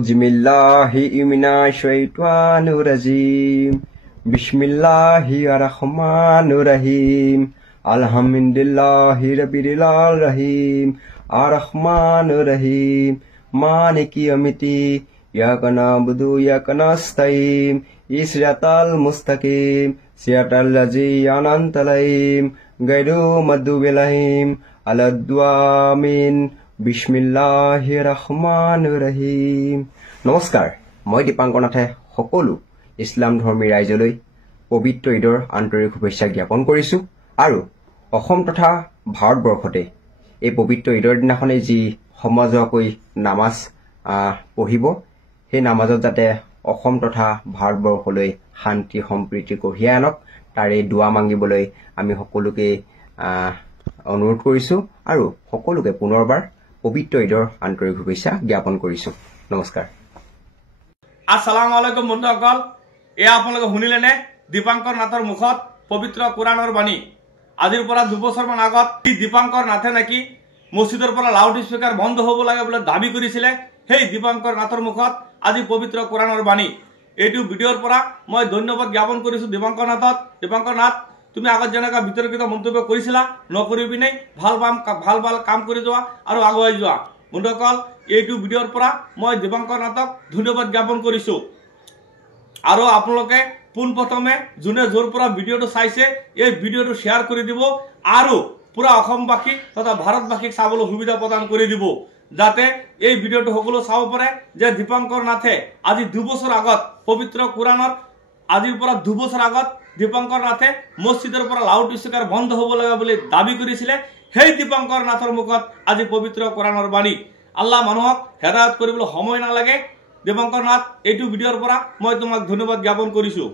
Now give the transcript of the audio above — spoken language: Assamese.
আউযুবিল্লাহি মিনাশ শাইতানির রাজিম বিসমিল্লাহির রহমানির রহিম আলহামদুলিল্লাহি রাব্বিল আলামিন আর রহমানির রহিম মালিকি ইয়াউমিদ্দিন ইয়াকা না'বুদু ওয়া ইয়াকা নাস্তাঈন ইসরাতাল মুস্তাকিম সিরাতাল লাযিনা আন'আমতা আলাইহিম গায়রিল মাগদুবি আলাইহিম আলাদ-দাল্লিন বিসমিল্লাহির রহমানির রহিম। নমস্কাৰ, মই দীপাংকৰ নাথে সকলো ইছলাম ধৰ্মী ৰাইজলৈ পবিত্ৰ ঈদৰ আন্তৰিক শুভেচ্ছা জ্ঞাপন কৰিছোঁ। আৰু অসম তথা ভাৰতবৰ্ষতে এই পবিত্ৰ ঈদৰ দিনাখনে যি সমাজকৈ নামাজ পঢ়িব, সেই নামাজত যাতে অসম তথা ভাৰতবৰ্ষলৈ শান্তি সম্প্ৰীতি কঢ়িয়াই আনক, তাৰে দোৱা মাগিবলৈ আমি সকলোকে অনুৰোধ কৰিছোঁ আৰু সকলোকে পুনৰবাৰ পবিত্ৰ ঈদৰ আন্তৰিক শুভেচ্ছা জ্ঞাপন কৰিছোঁ। নমস্কাৰ। আসসালামু আলাইকুম বন্ধুসকল, এয়া আপোনালোকে শুনিলেনে দীপাংকৰ নাথৰ মুখত পবিত্ৰ কোৰাণৰ বাণী। আজিৰ পৰা 2 বছৰমান আগত দীপাংকৰ নাথে নাকি মছজিদৰ পৰা লাউড স্পিকাৰ বন্ধ হ'ব লাগে বুলি দাবী কৰিছিলে। সেই দীপাংকৰ নাথৰ মুখত আজি পবিত্ৰ কোৰাণৰ বাণী। এইটো ভিডিঅ'ৰ পৰা মই ধন্যবাদ জ্ঞাপন কৰিছোঁ দীপাংকৰ নাথক। দীপাংকৰ নাথ, তুমি আগত যেনেকৈ বিতৰ্কিত মন্তব্য কৰিছিলা, নকৰি পিনে ভাল কাম কৰি যোৱা আৰু আগুৱাই যোৱা। বন্ধুসকল, এইটো ভিডিঅ'ৰ পৰা মই দীপাংকৰ নাথক ধন্যবাদ জ্ঞাপন কৰিছোঁ। আৰু আপোনালোকে পোনপ্ৰথমে যোনে য'ৰ পৰা ভিডিঅ'টো চাইছে এই ভিডিঅ'টো শ্বেয়াৰ কৰি দিব আৰু পুৰা অসমবাসী তথা ভাৰতবাসীক চাবলৈ সুবিধা প্ৰদান কৰি দিব, যাতে এই ভিডিঅ'টো সকলো চাব পাৰে যে দীপাংকৰ নাথে আজি 2 বছৰ আগত পবিত্ৰ কোৰাণৰ আজিৰ পৰা 2 বছৰ আগত দীপাংকৰ নাথে মছজিদৰ পৰা লাউড স্পিকাৰ বন্ধ হ'ব লাগে বুলি দাবী কৰিছিলে। সেই দীপাংকৰ নাথৰ মুখত আজি পবিত্ৰ কোৰাণৰ বাণী। আল্লাহ মানুহক হেদায়ত কৰিবলৈ সময় নালাগে। দীপাংকৰ নাথ, এইটো ভিডিঅ'ৰ পৰা মই তোমাক ধন্যবাদ জ্ঞাপন কৰিছোঁ।